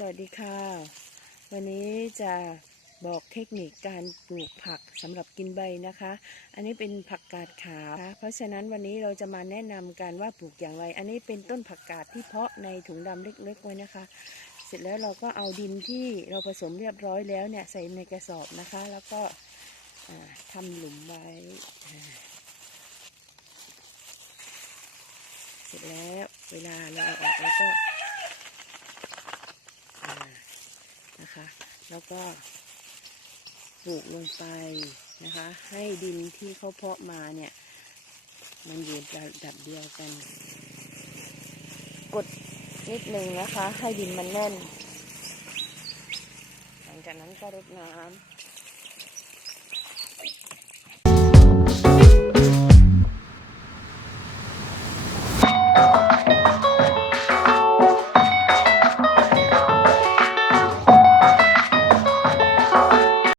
สวัสดีค่ะ วันนี้จะบอกเทคนิคการปลูกผักสำหรับกินใบนะคะ อันนี้เป็นผักกาดขาวนะคะเพราะฉะนั้นวันนี้เราจะมาแนะนำการว่าปลูกอย่างไร อันนี้เป็นต้นผักกาดที่เพาะในถุงดำเล็กๆไว้นะคะ เสร็จแล้วเราก็เอาดินที่เราผสมเรียบร้อยแล้วเนี่ยใส่ในกระสอบนะคะ แล้วก็ทำหลุมไว้ เสร็จแล้วเวลาเราเอาออกแล้วก็ อ่า นะคะ แล้วก็ปลูกลงไปนะคะ ให้ดินที่เขาเพาะมาเนี่ย มันอยู่ระดับเดียวกัน กดนิดนึงนะคะ ให้ดินมันแน่น หลังจากนั้นก็รดน้ำ